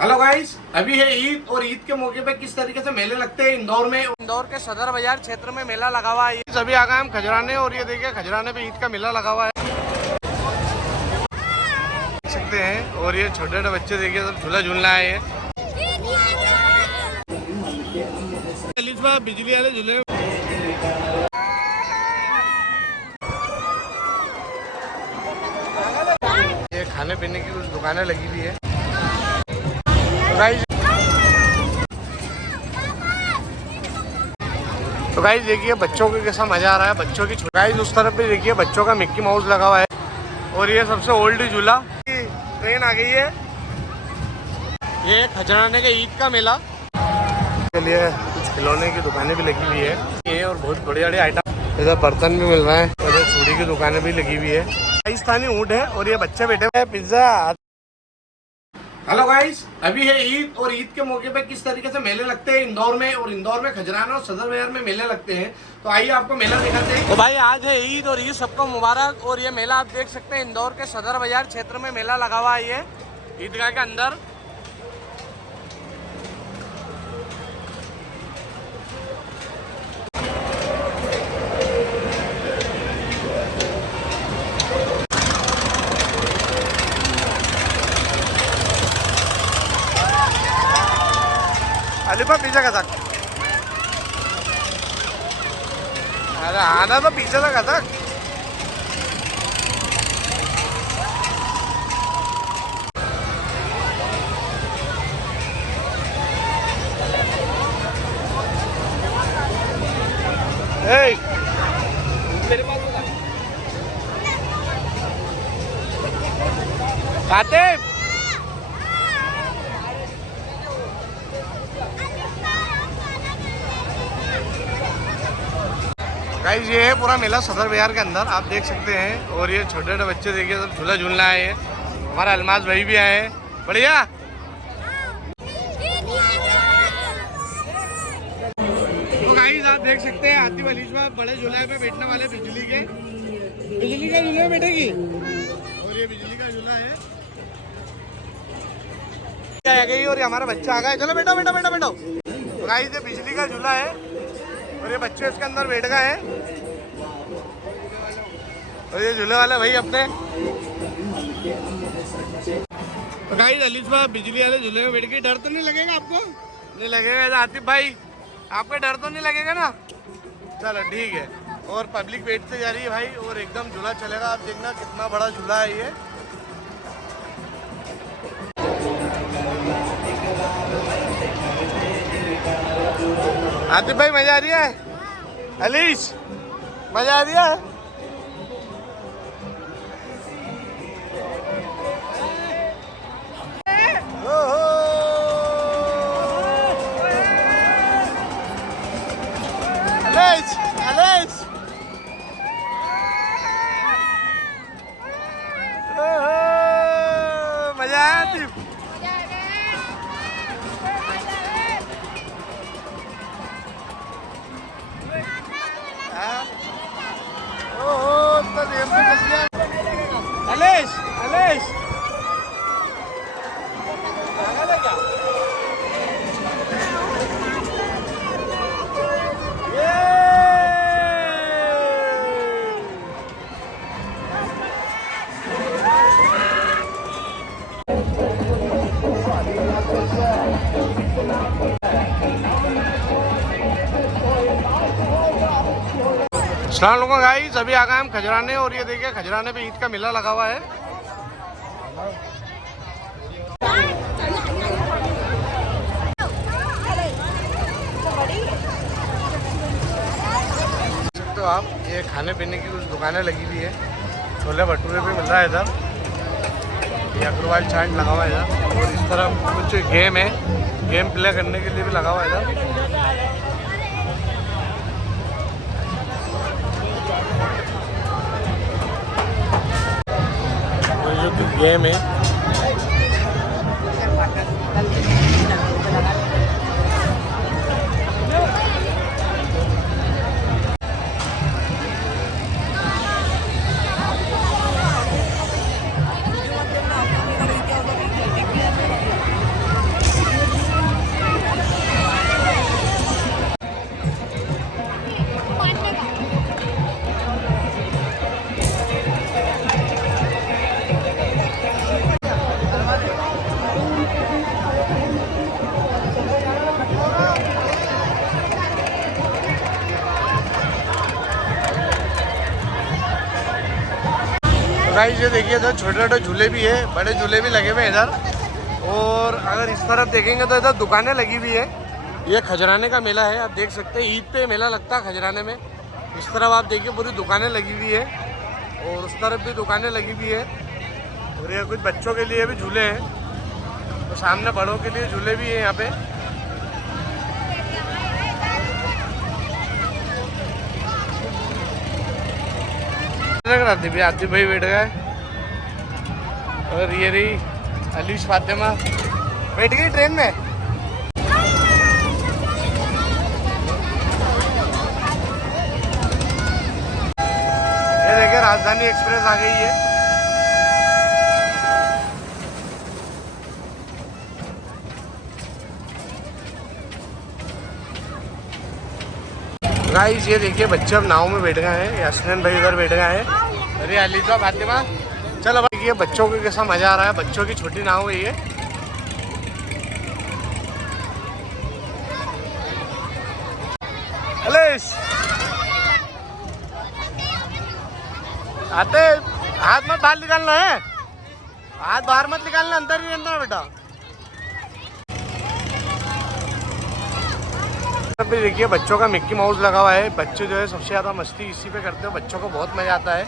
Hello guys, अभी है ईद और ईद के मौके पे किस तरीके से मेले लगते हैं इंदौर में। इंदौर के सदर बाजार क्षेत्र में मेला लगा हुआ है। सभी आ गए हम खजराने और ये देखिए खजराने पे ईद का मेला लगा हुआ है, देख सकते हैं। और ये छोटे छोटे बच्चे देखिए सब झूला झूलना है। ये बिजली वाले झूले ये खाने पीने की कुछ दुकानें लगी हुई है। तो गाइस देखिए बच्चों को कैसा मजा आ रहा है। बच्चों की गाइस उस तरफ भी देखिए बच्चों का मिक्की माउस लगा हुआ है। और ये सबसे ओल्ड झूला, ट्रेन आ गई है। ये खजराने के ईद का मेला के लिए कुछ खिलौने की दुकानें भी लगी हुई है ये, और बहुत बड़े बड़े आइटम, इधर बर्तन भी मिल रहे हैं और इधर चूड़ी की दुकानें भी लगी हुई है। राजस्थानी ऊँट है और ये बच्चे बैठे हुए हैं। पिज्जा। हेलो गाइस, अभी है ईद और ईद के मौके पे किस तरीके से मेले लगते हैं इंदौर में। और इंदौर में खजराना और सदर बाजार में मेले लगते हैं, तो आइए आपको मेला दिखाते हैं। तो भाई आज है ईद और ईद सबको मुबारक। और ये मेला आप देख सकते हैं इंदौर के सदर बाजार क्षेत्र में मेला लगा हुआ है, ये ईदगाह के अंदर। अलीपा पीछे का था, अरे आना तो पीछे का था। मेरे पास खाते गाइस, ये है पूरा मेला सदर बाजार के अंदर, आप देख सकते हैं। और ये छोटे छोटे बच्चे देखिए सब झूला झूलना है। ये हमारा अलमाज भाई भी आए हैं, बढ़िया। तो गाइस आप देख सकते हैं आतिफ अली बड़े झूले पे बैठने वाले बिजली का झूले में बैठेगी। और ये बिजली का झूला है आ गई और ये हमारा बच्चा आ गया। चलो बेटा बेटा बेटा बेटा। तो गाइस ये बिजली का झूला है और ये बच्चे इसके अंदर बैठ गए हैं। और ये झूले वाले भाई अपने। तो गाइस अलीस भाई बिजली वाले झूले में बैठ के डर तो नहीं लगेगा आपको? नहीं लगेगा आतिफ भाई, आपको डर तो नहीं लगेगा ना? चलो ठीक है। और पब्लिक बैठते जा रही है भाई और एकदम झूला चलेगा। आप देखना कितना बड़ा झूला है ये। आतिफ भाई मजा आ रही है? अलीश मजा आ रही है? अलीश अलीश मजा आया आतिफ? अलेश अलेश अस्सलाम वालेकुम गाइस, अभी आ गए हम खजराने और ये देखिए खजराने पे ईद का मेला लगा हुआ है। तो आप ये खाने पीने की कुछ दुकानें लगी हुई है। छोले भटूरे भी मिल रहा है इधर। ये अग्रवाल चाट लगा हुआ है इधर। और इस तरफ कुछ गेम है, गेम प्ले करने के लिए भी लगा हुआ है इधर। जो गेम है गाइस ये देखिए इधर छोटे छोटे झूले भी है, बड़े झूले भी लगे हुए हैं इधर। और अगर इस तरफ देखेंगे तो इधर दुकानें लगी हुई है। ये खजराने का मेला है, आप देख सकते हैं। ईद पे मेला लगता है खजराने में। इस तरफ आप देखिए पूरी दुकानें लगी हुई है और उस तरफ भी दुकानें लगी हुई है। और ये कुछ बच्चों के लिए भी झूले हैं, तो सामने बड़ों के लिए झूले भी है यहाँ पे। आतिफ भाई बैठ गए और ये रही अलीश फातिमा बैठ गई ट्रेन में। ये देखिए राजधानी एक्सप्रेस आ गई है। गाइस ये देखिए बच्चे अब नाव में बैठ गए हैं। यास्मीन भाई इधर बैठ गए हैं। अरे अलीजा फातिमा चलो भाई, ये बच्चों को कैसा मजा आ रहा है। बच्चों की छोटी नाव है ये। अलीश आते हाथ मत बाहर निकालना है, हाथ बाहर मत निकालना, अंदर ही रहना बेटा। भी देखिए बच्चों का मिक्की माउस लगा हुआ है। बच्चे जो है सबसे ज़्यादा मस्ती इसी पे करते हैं, बच्चों को बहुत मज़ा आता है।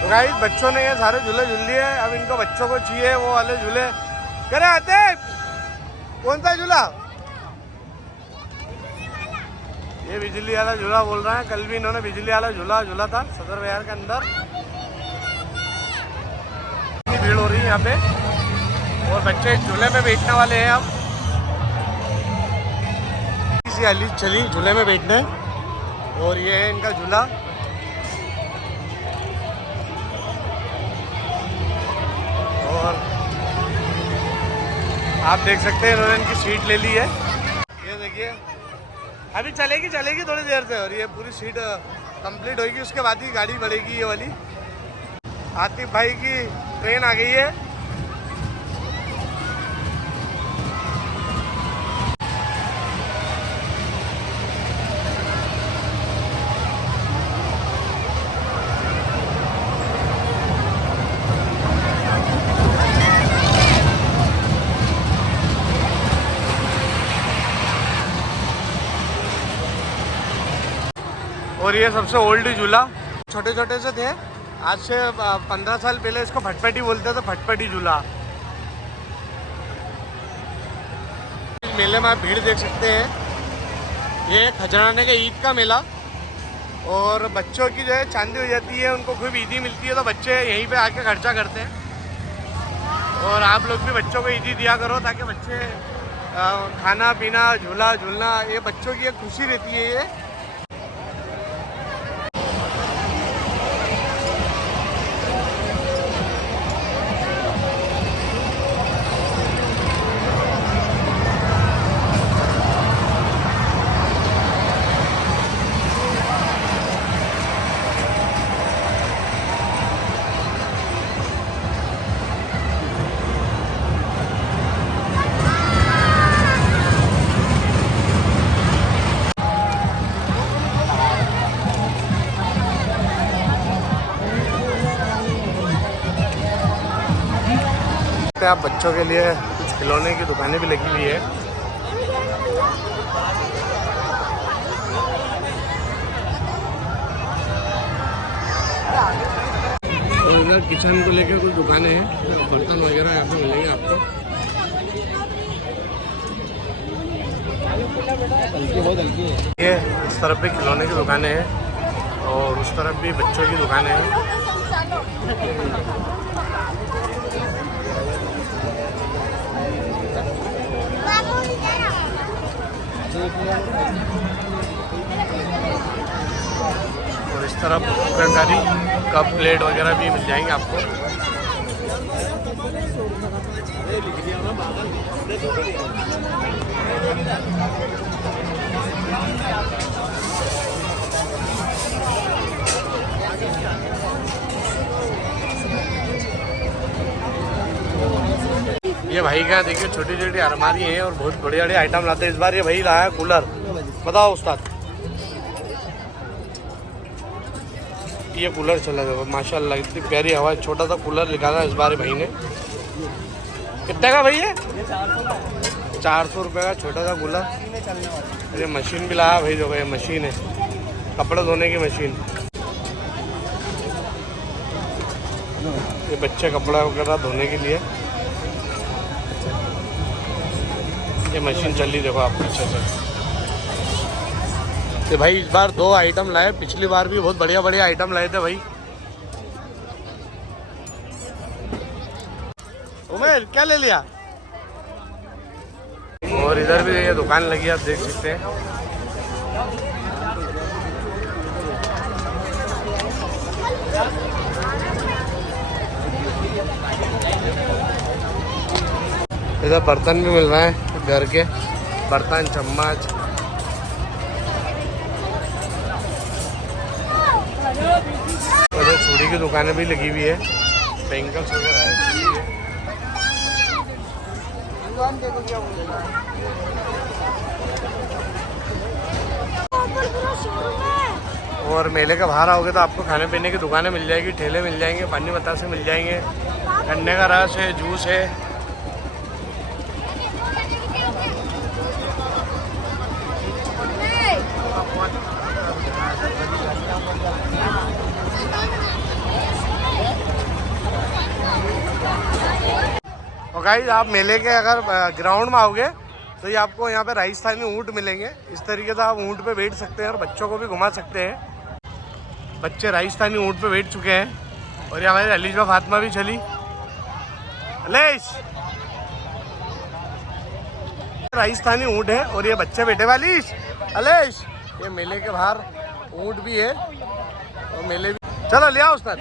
तो गाइस बच्चों ने ये सारे झूले झूल लिए, अब इनको बच्चों को चाहिए वो वाले झूले। करे आते कौन सा झूला? ये बिजली वाला झूला बोल रहा है। कल भी इन्होंने बिजली वाला झूला झूला था सदर बाजार के अंदर। इतनी भीड़ हो रही है यहाँ पे और बच्चे झूले में बैठने वाले हैं। अब किसी अली चली झूले में बैठने और ये है इनका झूला। और आप देख सकते हैं इन्होंने इनकी सीट ले ली है। ये देखिए अभी चलेगी थोड़ी देर से और ये पूरी सीट कंप्लीट होगी, उसके बाद ही गाड़ी बढ़ेगी ये वाली। आतिफ भाई की ट्रेन आ गई है। और ये सबसे ओल्ड झूला, छोटे छोटे से थे, आज से 15 साल पहले इसको फटफटी बोलते थे, फटफटी झूला। मेले में आप भीड़ देख सकते हैं। ये खजराने के ईद का मेला और बच्चों की जो है चांदी हो जाती है, उनको खूब ईदी मिलती है, तो बच्चे यहीं पे आके खर्चा करते हैं। और आप लोग भी बच्चों को ईदी दिया करो ताकि बच्चे खाना पीना झूला झूलना, ये बच्चों की एक खुशी रहती है ये। आप बच्चों के लिए कुछ खिलौने की दुकानें भी लगी हुई है। तो इधर किचन को लेकर कुछ दुकानें हैं, बर्तन वगैरह यहाँ पे मिलेंगे आपको। ये इस तरफ भी खिलौने की दुकानें हैं और उस तरफ भी बच्चों की दुकानें हैं। और इस तरफ तरकारी कप प्लेट वगैरह भी मिल जाएंगे आपको। ये भाई का देखिए छोटी छोटी अलमारी है और बहुत बड़े बड़े आइटम लाते हैं। इस बार ये भाई लाया कूलर। बताओ उस्ताद। ये कूलर चला देखो माशाल्लाह, इतनी प्यारी हवा। छोटा सा कूलर निकाला इस बार भाई ने। कितने का भाई है? 400 रुपये का छोटा सा कूलर। अरे मशीन भी लाया भाई, देखो ये मशीन है, कपड़े धोने की मशीन। ये बच्चे कपड़ा वगैरह धोने के लिए ये मशीन चल रही, देखो आप पीछे से। तो भाई इस बार 2 आइटम लाए, पिछली बार भी बहुत बढ़िया बढ़िया आइटम लाए थे भाई। उमेर क्या ले लिया? और इधर भी ये दुकान लगी है, आप देख सकते हैं। इधर बर्तन भी मिल रहे हैं, घर के बर्तन, चम्मच। इधर चूड़ी की दुकानें भी लगी हुई है, बैंगल्स वगैरह है। और मेले के बाहर आओगे तो आपको खाने पीने की दुकानें मिल जाएगी, ठेले मिल जाएंगे, पानी बतासे मिल जाएंगे, गन्ने का रस है, जूस है। और गाइस आप मेले के अगर ग्राउंड में आओगे तो ये आपको यहाँ पे राजस्थानी ऊँट मिलेंगे। इस तरीके से आप ऊँट पे बैठ सकते हैं और बच्चों को भी घुमा सकते हैं। बच्चे राजस्थानी ऊँट पे बैठ चुके हैं। और ये हमारे अलीशा फातिमा भी चली। अलेश, राजस्थानी ऊँट है और ये बच्चे बैठे वाली। अलेश, ये मेले के बाहर ऊँट भी है और मेले भी। चलो ले आओ उस्ताद।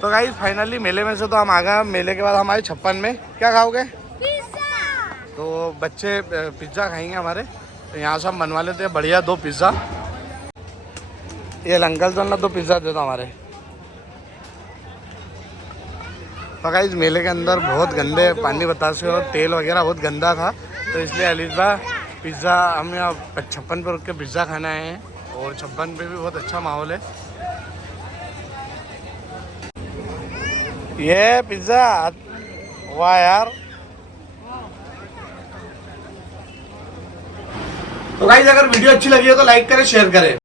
तो गाइस फाइनली मेले में से तो हम आ गए। मेले के बाद हम आए 56 में। क्या खाओगे? पिज्जा। तो बच्चे पिज्ज़ा खाएंगे हमारे, तो यहाँ से हम बनवा लेते हैं बढ़िया 2 पिज़्ज़ा। ये अंकल जो ना 2 पिज़्ज़ा देता हमारे। तो गाइस मेले के अंदर बहुत गंदे पानी बतासे और तेल वगैरह बहुत गंदा था, तो इसलिए अलीशा पिज़्ज़ा हम यहाँ 56 पे रुक के पिज़्ज़ा खाना आए हैं। और 56 पे भी बहुत अच्छा माहौल है। ये पिज़्ज़ा वाह यार। तो गाइस अगर वीडियो अच्छी लगी हो तो लाइक करें, शेयर करें।